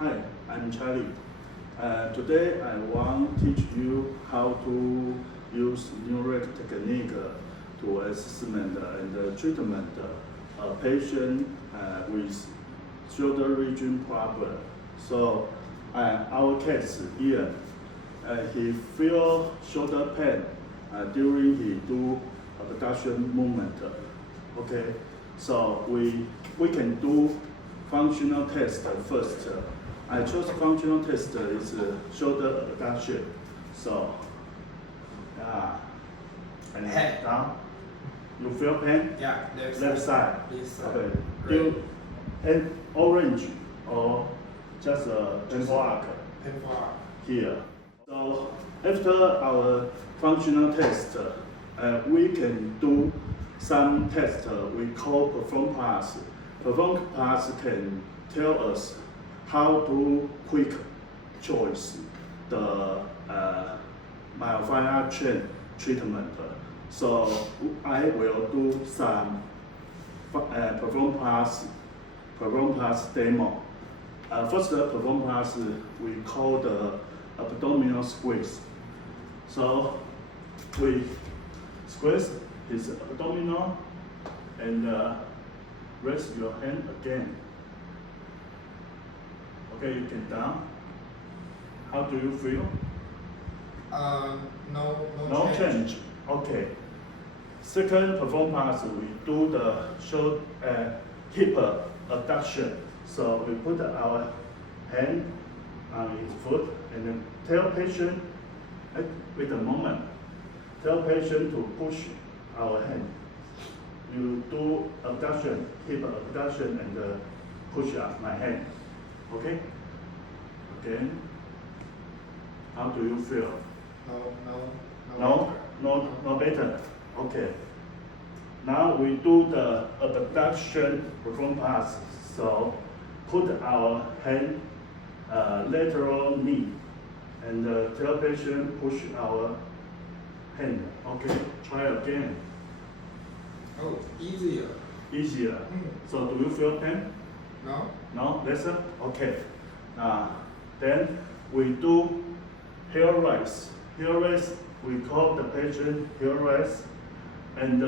Hi, I'm Charlie. Today I want to teach you how to use NEP technique to assessment and treatment a patient with shoulder region problem. So our case here, he feel shoulder pain during he do abduction movement. Okay, so we can do functional test first. I chose functional test is shoulder abduction. So, and Head. down. You feel pain? Yeah, Left side. This side. Okay. Right. You and orange or just a pencil arc Painful arm. here. So after our functional test, we can do some test we call perform pass. Perform pass can tell us how to quick choose the myofascial chain treatment. So I will do some perform pass demo. First, perform pass we call the abdominal squeeze. So we squeeze his abdominal and raise your hand again. Okay, you can down. How do you feel? No change. Okay. Second perform pass, we do the hip abduction. So we put our hand on his foot and then tell patient, wait a moment, tell patient to push our hand. You do abduction, hip abduction and push up my hand. Okay? Again. How do you feel? No better. Okay. Now we do the abduction perform pass. So put our hand lateral knee and tell patient push our hand. Okay, try again. Oh, easier. Easier. So do you feel pain? No? No? Lesser? Okay. Then we do heel raise. Heel raise, we call the patient heel raise. And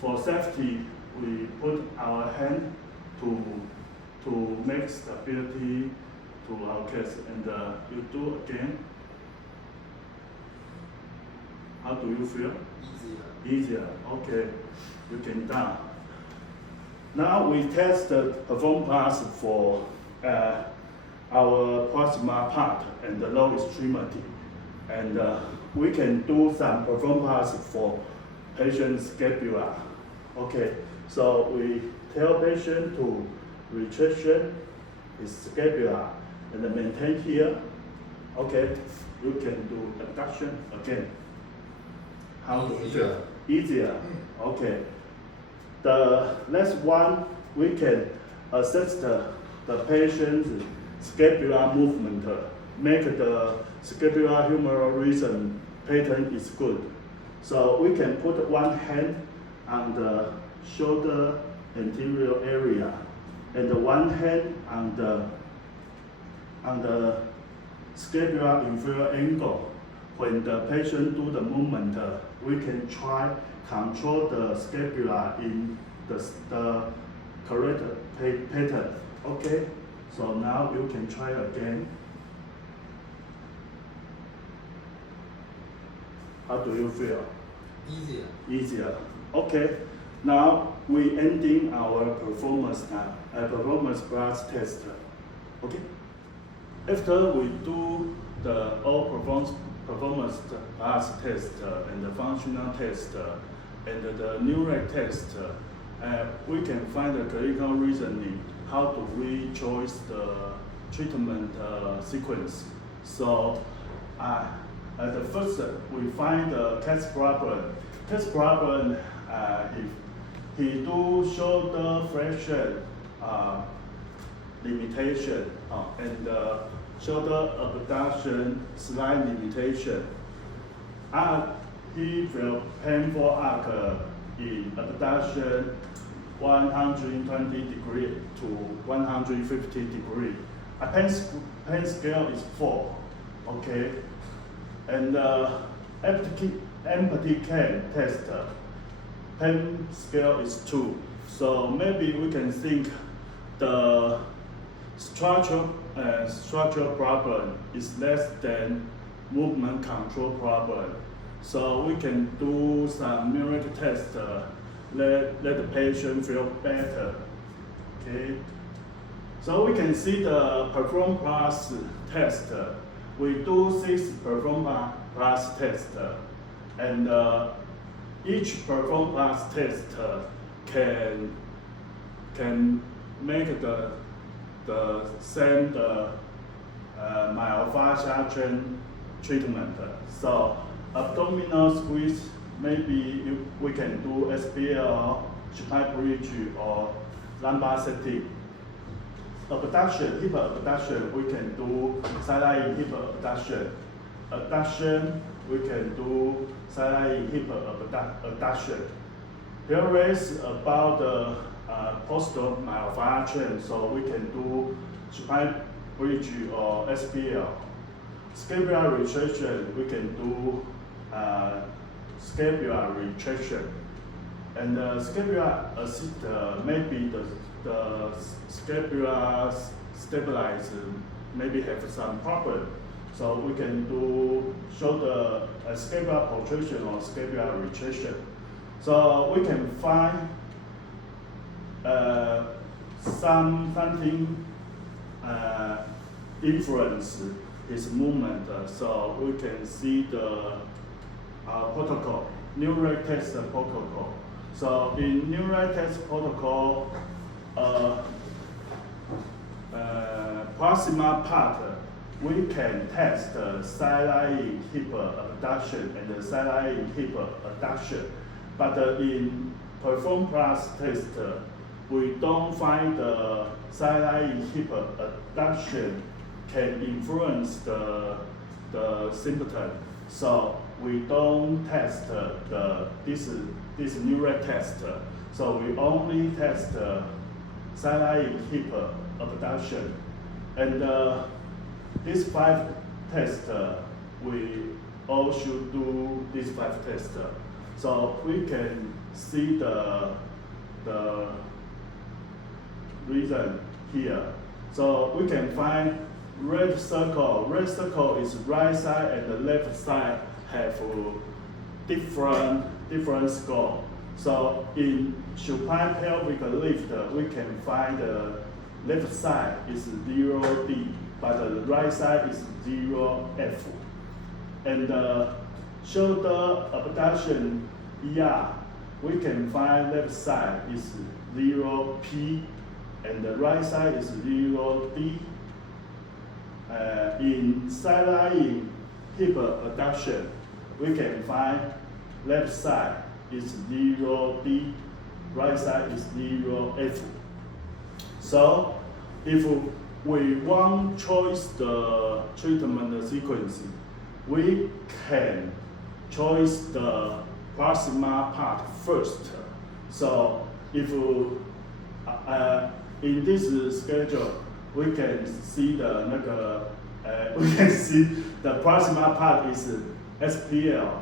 for safety, we put our hand to make stability to our case. And you do again. How do you feel? Easier. Easier. Okay. You can down. Now we test the perform pass for our proximal part and the lower extremity. And we can do some perform pass for patient scapula. Okay, so we tell patient to retraction his scapula and then maintain here. Okay, you can do abduction again. How do you feel? Easier. Okay. The next one, we can assess the patient's scapular movement, make the scapular humeral region pattern is good. So we can put one hand on the shoulder anterior area and one hand on the scapular inferior angle. When the patient do the movement, we can try control the scapula in the correct pattern. Okay, so now you can try again. How do you feel? Easier. Easier. Okay, now we ending our performance class test. Okay, after we do the all performance class test and the functional test and the NEP test, we can find the clinical reasoning. How do we choose the treatment sequence? So at the first, we find the case problem. Case problem, he do shoulder flexion limitation and shoulder abduction slight limitation. He felt painful arc in abduction 120 degree to 150 degree. pain scale is 4, okay, and empty can test, pain scale is 2. So maybe we can think the structural problem is less than movement control problem. So we can do some numeric test, let the patient feel better. Okay. So we can see the Perform Plus test. We do 6 Perform Plus tests, and each Perform Plus test can make the same myofascial chain treatment. So abdominal squeeze, maybe we can do SPL, supine bridge, or lumbar setting. Abduction, hip abduction, we can do sideline hip abduction. Adduction, we can do sideline hip abduction. Here is about the postal myofascial chain, so we can do supine bridge or SPL. Scapular retraction, we can do scapular retraction. And scapular assist, maybe the scapular stabilizer maybe have some problem. So we can do shoulder scapular protrusion or scapular retraction. So we can find something influence his movement. So we can see the protocol, neural test protocol. So in neural test protocol, proximal part, we can test the sideline hip abduction and the sideline hip adduction. But in Perform Plus test, we don't find the sideline hip adduction can influence the symptom. So we don't test this neural test. So we only test sideline hip abduction. And these 5 tests, we all should do these 5 tests. So we can see the reason here. So we can find red circle. Red circle is right side and the left side have different score. So in supine pelvic lift, we can find the left side is 0D, but the right side is 0F. And the shoulder abduction ER, we can find left side is 0P, and the right side is 0D. In sideline hip abduction, we can find left side is 0D, right side is 0F. So if we want choose the treatment sequence, we can choose the proximal part first. So if in this schedule, we can see the proximal part is SPL.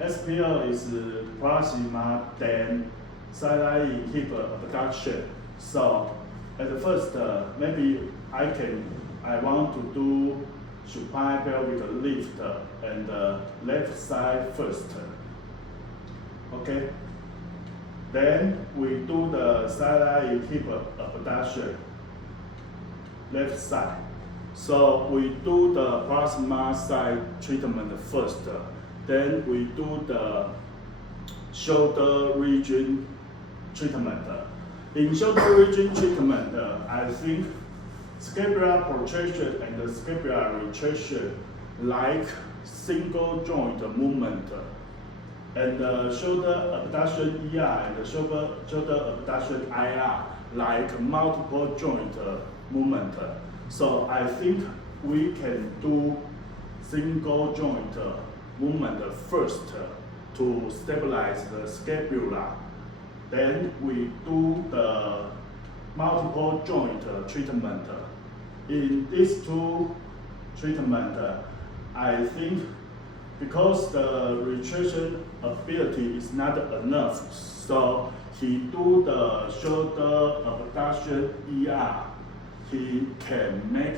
SPL is proximal then sideline hip abduction. So at first, maybe I want to do supine pelvic lift and left side first. Okay. Then we do the sideline hip abduction, left side. So we do the proximal side treatment first. Then we do the shoulder region treatment. In shoulder region treatment, I think scapular protraction and the scapular retraction like single joint movement. And the shoulder abduction ER and the shoulder abduction IR like multiple joint movement. So I think we can do single joint movement first to stabilize the scapula. Then we do the multiple joint treatment in these two treatments, I think because the retraction ability is not enough, so he do the shoulder abduction ER. He can make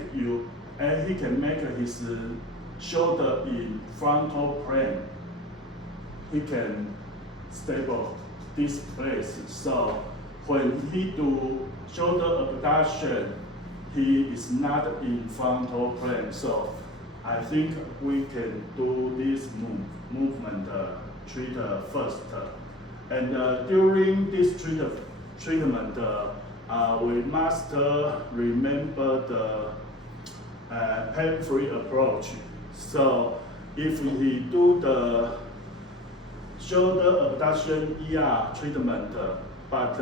his shoulder in frontal plane. He can stable this place. So when he do shoulder abduction, he is not in frontal plane. So I think we can do this movement treat first. And during this treatment, we must remember the pain-free approach. So if he do the shoulder abduction ER treatment, but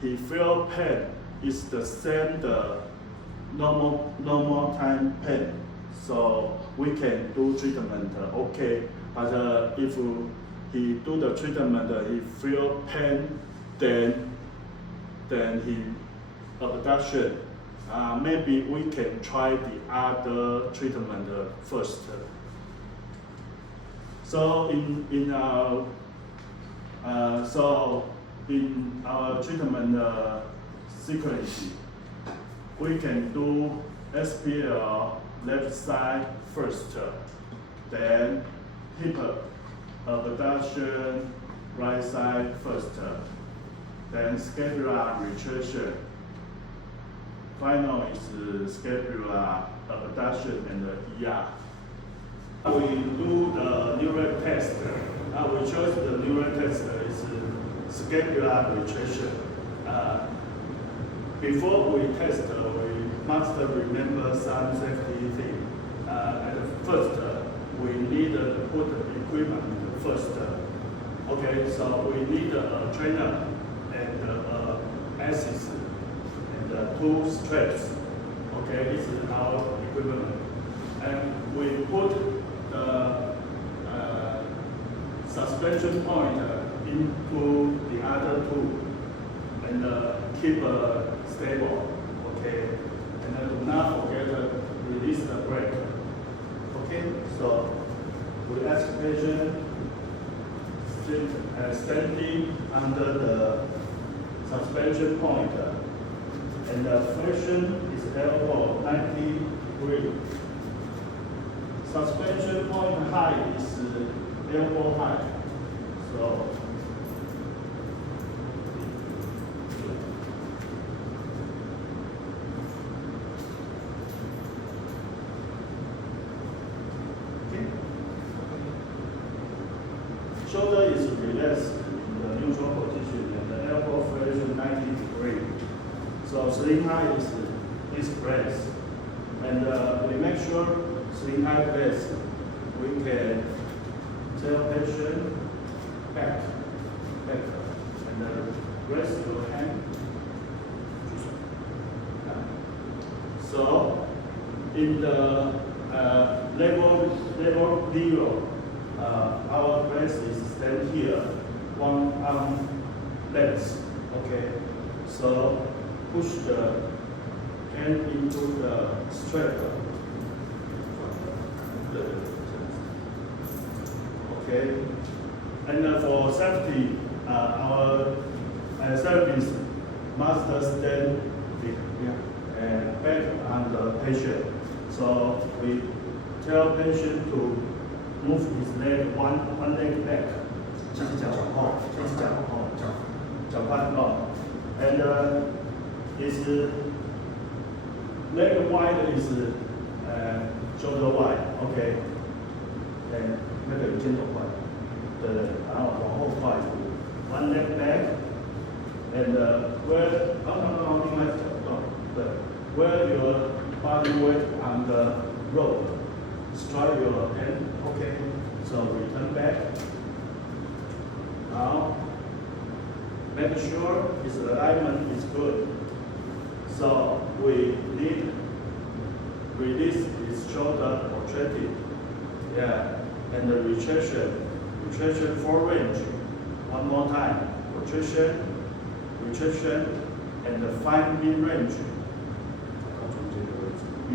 he feel pain is the same the normal time pain, so we can do treatment okay. But if he do the treatment, he feel pain, then he abduction. Maybe we can try the other treatment first. So in our treatment sequence, we can do SPL left side first, then hip abduction right side first, then scapular retraction. Final is scapular abduction and ER. We do the neural test. We chose the neural test is scapular retraction. Before we test, we must remember some safety thing. At first, we need to put equipment first. Okay, so we need a trainer and axis and two straps. Okay, this is our equipment. And we put the suspension point into the other two and keep stable. Okay, and do not forget to release the brake. Okay, so we ask patient standing under the suspension point, and the flexion is elbow 90 degrees. Suspension point height is elbow height. So shoulder is relaxed in the neutral position and the elbow flexion 90 degrees. So sling height is this place. And we make sure sling height place. We can tell patient back, and rest your hand. So in the level 0, our place is stand here, one arm length. Okay, so push the hand into the strap. Okay, and for safety, our therapist must stand back on the patient. So we tell patient to move his leg one leg back. 这是脚往后，这是脚往后，脚翻后，and his leg wide is shoulder wide. Okay, and 那个肩肘宽，对，然后往后跨一步 ，one leg back, and where另外一脚动，对 ，where your body weight on the rope, strike your hand. Okay, so return back. Now, make sure his alignment is good. So we need release his shoulder protracted. Yeah, and the retraction full range. One more time. Retraction, and the fine mid range.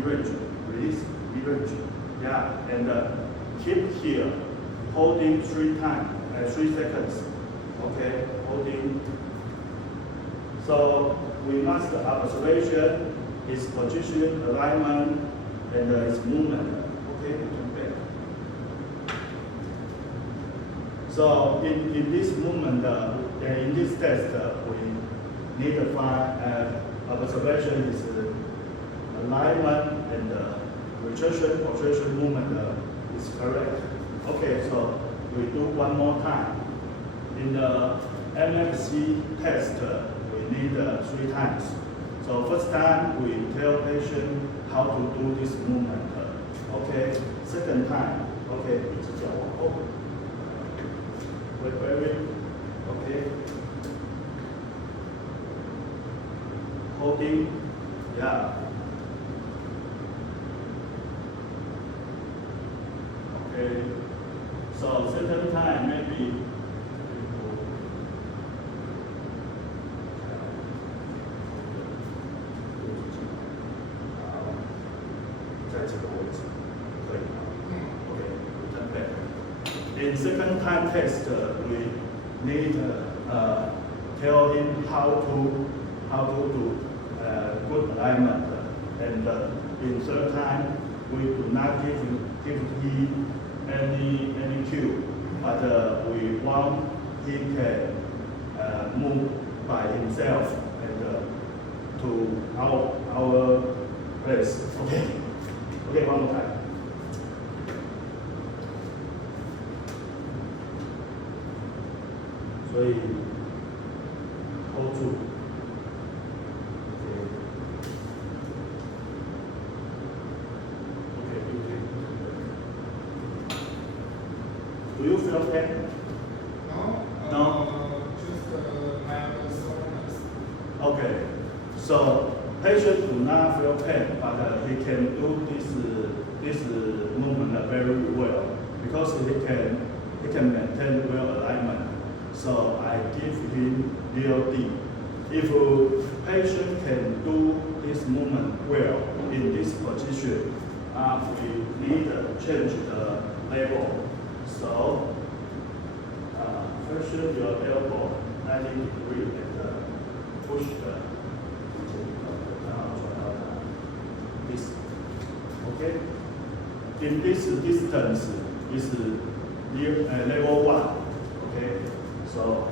retraction, release, retraction. Yeah, and keep here, holding 3 times, 3 seconds. Okay, holding. So we must observation his position, alignment, and his movement. Okay, come back. So in this movement, in this test, we need to find observation is alignment and retraction, position, movement is correct. Okay, so we do one more time. In the NFC test, we need 3 times. So first time we tell patient how to do this movement. Okay, second time, okay, 一只脚往后 wait, okay. Holding, yeah. Okay, so second time maybe. 在这个位置，可以吗？Okay, turn back. In second time test, we need tell him how to do good alignment, and in third time we do not give him any cue, but we want he can move by himself and to our place. Okay. Okay, one more time. So hold 住。Okay, do you feel pain? No. Just mild soreness. Okay, so patient do not feel pain, but he can do this movement very well because he can maintain well alignment. So I give him DOD. If patient can do this movement well in this position, we need to change the level. So pressure your elbow 90 degrees and push the this. Okay. In this distance is level 1. Okay. So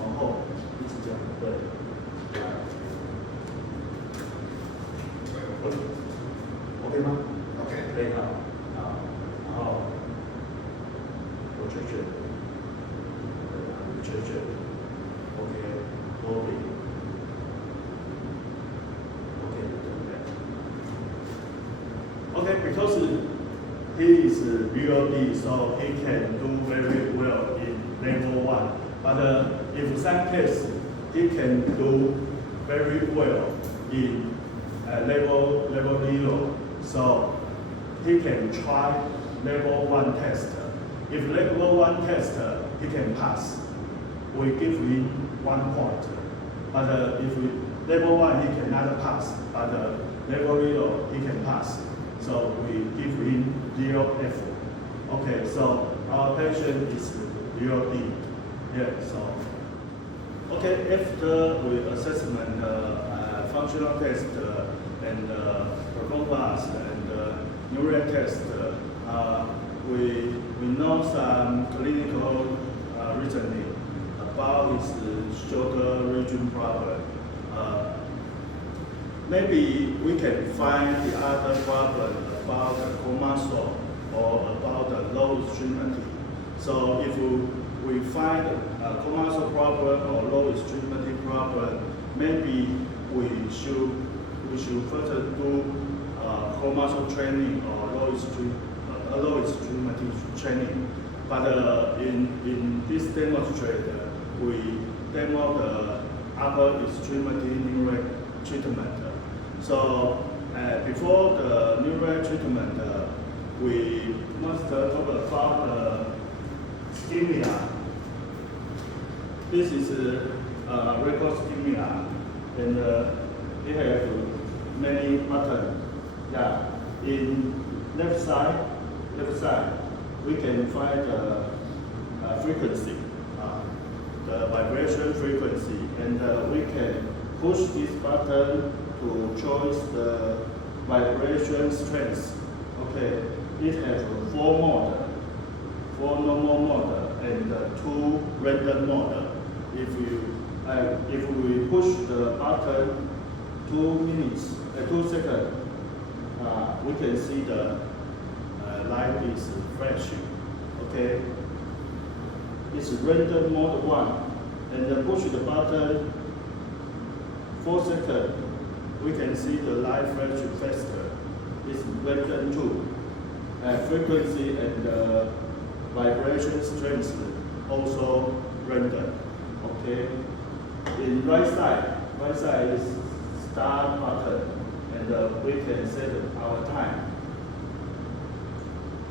往后一直这样，对。OK 吗 OK 可以好，然后retraction OK holding OK OK because he is BOD, so he can do very well in level 1. But if some case he can do very well in level 0, so he can try level 1 test. If level 1 test he can pass, we give him 1 point. But if level 1 he cannot pass, but level 0 he can pass, so we give him 0F. Okay, so our patient is BOD. Yeah, so okay, after we assessment functional test and performance and neural test, we know some clinical reasoning about his shoulder region problem. Maybe we can find the other problem about the core muscle or about the low extremity. So if we find a core muscle problem or low extremity problem, maybe we should further do core muscle training or low extremity training. But in this demonstration, we demo the upper extremity neural treatment. So before the neural treatment, we must talk about the stimuli. This is record stimuli, and they have many buttons. Yeah. in left side, we can find the frequency, the vibration frequency, and we can push this button to choose the vibration strength. Okay, it has 4 modes, 4 normal mode and 2 random mode. If we push the button 2 seconds, we can see the light is flashing. Okay, it's random mode 1, and then push the button 4 seconds, we can see the light flashing faster. It's random 2. Frequency and vibration strength also random. Okay. In right side is start button, and we can set our time.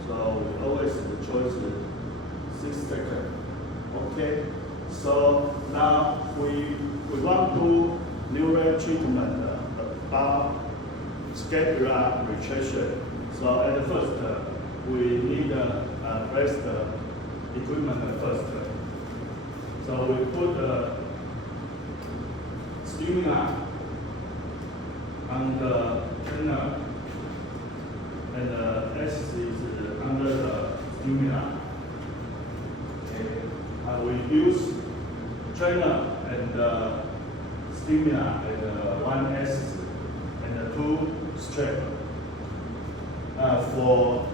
So we always choose 6 seconds. Okay. So now we want to neural treatment about scapular retraction. So at first, we need to press the equipment first. So we put the stimuli on the trainer, and the S is under the stimuli. Okay. We use trainer and stimuli and 1 S and 2 strap. For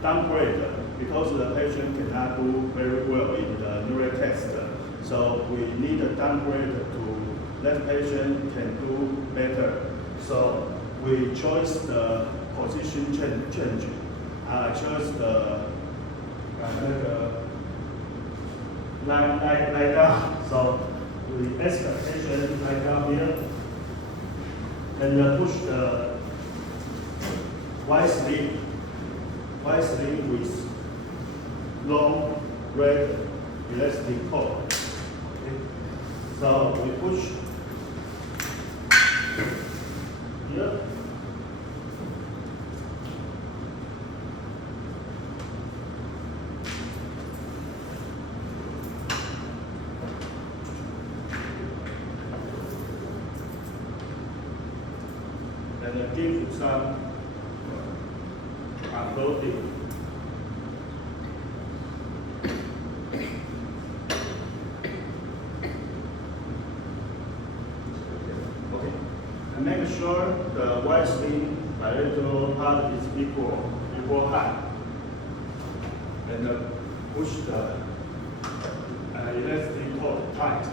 downgrade, because the patient cannot do very well in the neural test, so we need a downgrade to let patient can do better. So we choose the position change. Choose the lie down. So we ask the patient lie down here and push the white sleeve with long red elastic cord. Okay. So we push here. And give some unloading. Okay. And make sure the white string bilateral part is equal height. And push the elastic cord tight.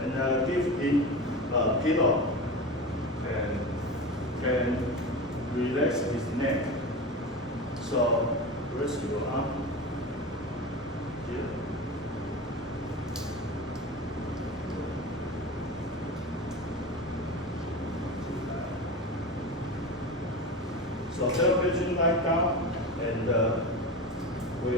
And give it a pillow and can relax his neck. So rest your arm here. So tell patient lie down, and we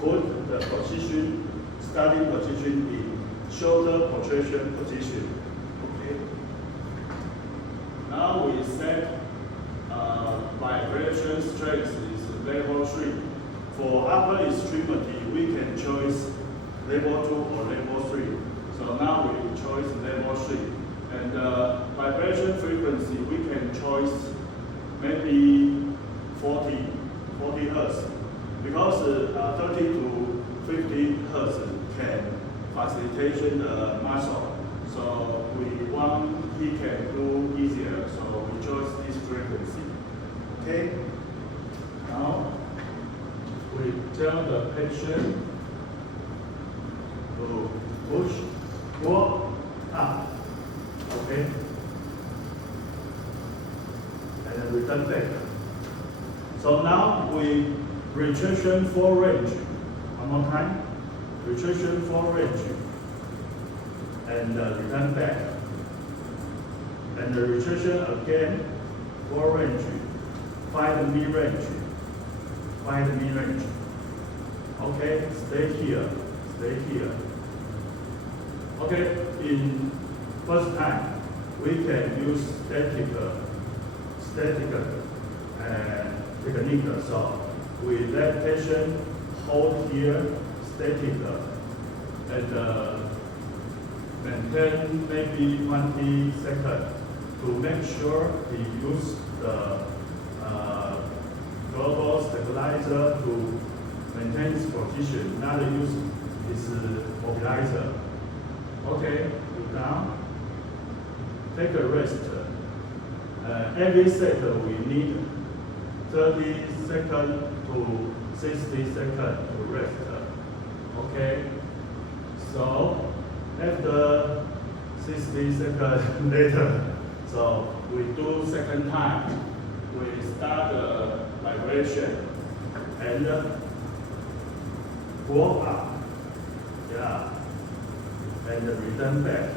put the position, starting position in shoulder protraction position. Okay. Now we set vibration strength is level 3. For upper extremity, we can choose level 2 or level 3. So now we choose level 3. And vibration frequency, we can choose maybe 40 Hertz. Because 30 to 50 Hertz can facilitation the muscle. So we want he can do easier, so we chose this frequency. Okay? Now we tell the patient to push, pull, up. Okay? And then return back. So now we retraction full range. One more time. Retraction full range. And return back. And the retraction again, full range. Find the mid-range. Find the mid-range. Okay, stay here. stay here. Okay, in first time, we can use static technique. So we let patient hold here static and maintain maybe 20 seconds to make sure he use the global stabilizer to maintain his position, not use his mobilizer. Okay, look down. Take a rest. Every set we need 30 seconds to 60 seconds to rest. Okay, so after 60 seconds later, so we do second time. We start the vibration and go up, yeah, and return back.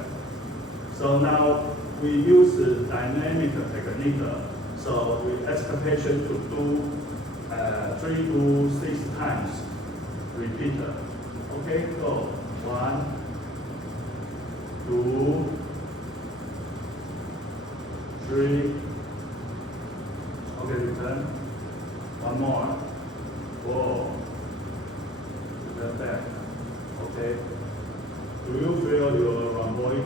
So now we use the dynamic technique. So we ask the patient to do 3 to 6 times. Repeat. Okay, go. 1, 2, 3. Okay, return. One more. 4. Return back. Okay. Do you feel your rhomboid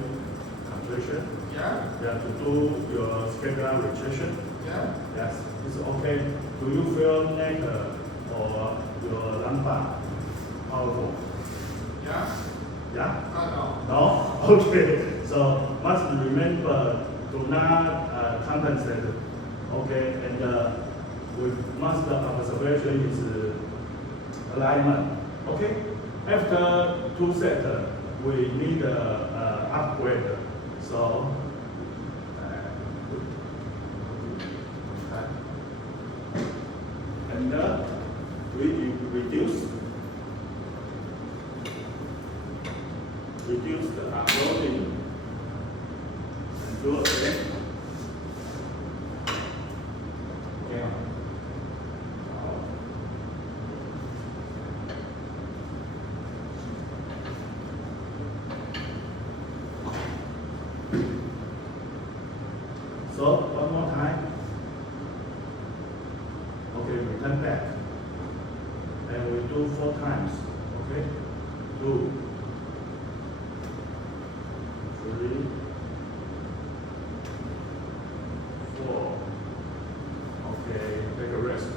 contraction? Yeah. Yeah, to do your scapular retraction? Yeah. Yes, it's okay. Do you feel neck or your lumbar powerful? Yeah. Yeah? No. No? Okay. So must remember to not compensate. Okay, and we must observation is alignment. Okay. After 2 sets, we need upgrade. So and we reduce the uploading and do again. Yeah. So one more time. Okay, return back. And we do 4 times. Okay? 2, 3, 4. Okay, take a rest.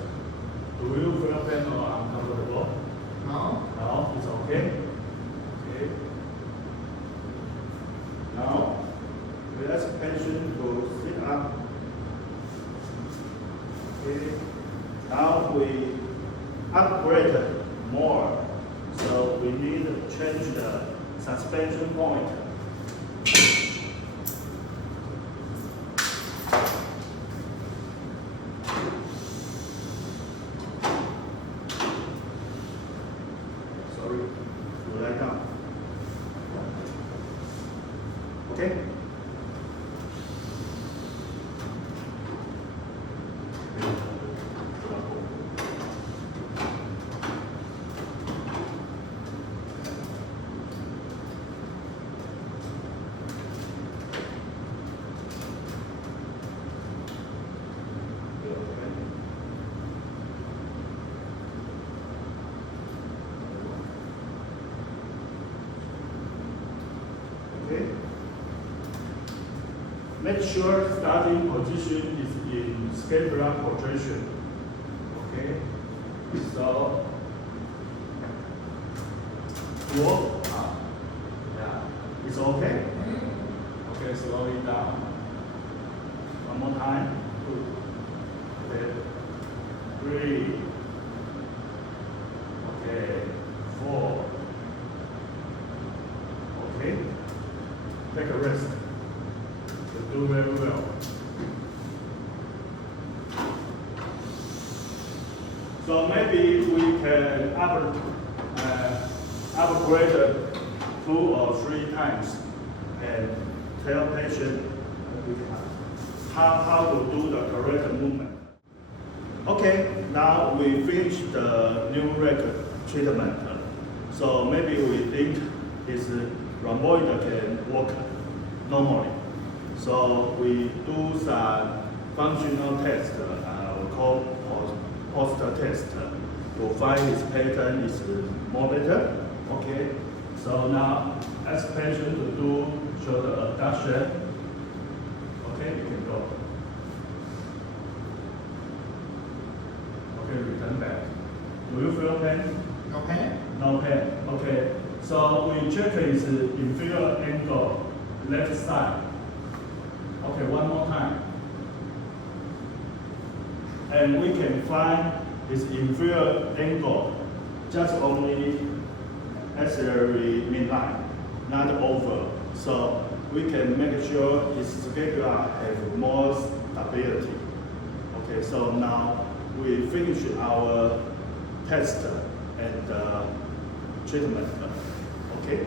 Do you feel pain or uncomfortable? No. No, it's okay. Okay. Now, we ask patient to sit up. Okay. Now we upgrade more. So we need to change the suspension point. Sorry, you lie down. Okay? Okay. Make sure starting position is in scapular projection. Okay. So walk up. Yeah. It's okay. Okay. Slow it down. One more time. 2. Okay. 3. Okay. 4. Okay. Take a rest. You do very well. So maybe we can upgrade 2 or 3 times and tell patient how to do the correct movement. Okay, now we finished the new record treatment. So So maybe we think his rhomboid can work normally. So we do some functional test, we call poster test, to find his pattern is more better. Okay. So now ask patient to do shoulder abduction. Okay, you can go. Okay, return back. Do you feel pain? No pain? No pain. Okay. So we check his inferior angle, left side. Okay, one more time. And we can find his inferior angle just only axillary midline, not over. So we can make sure his scapula have more stability. Okay, so now we finish our test and treatment. Okay.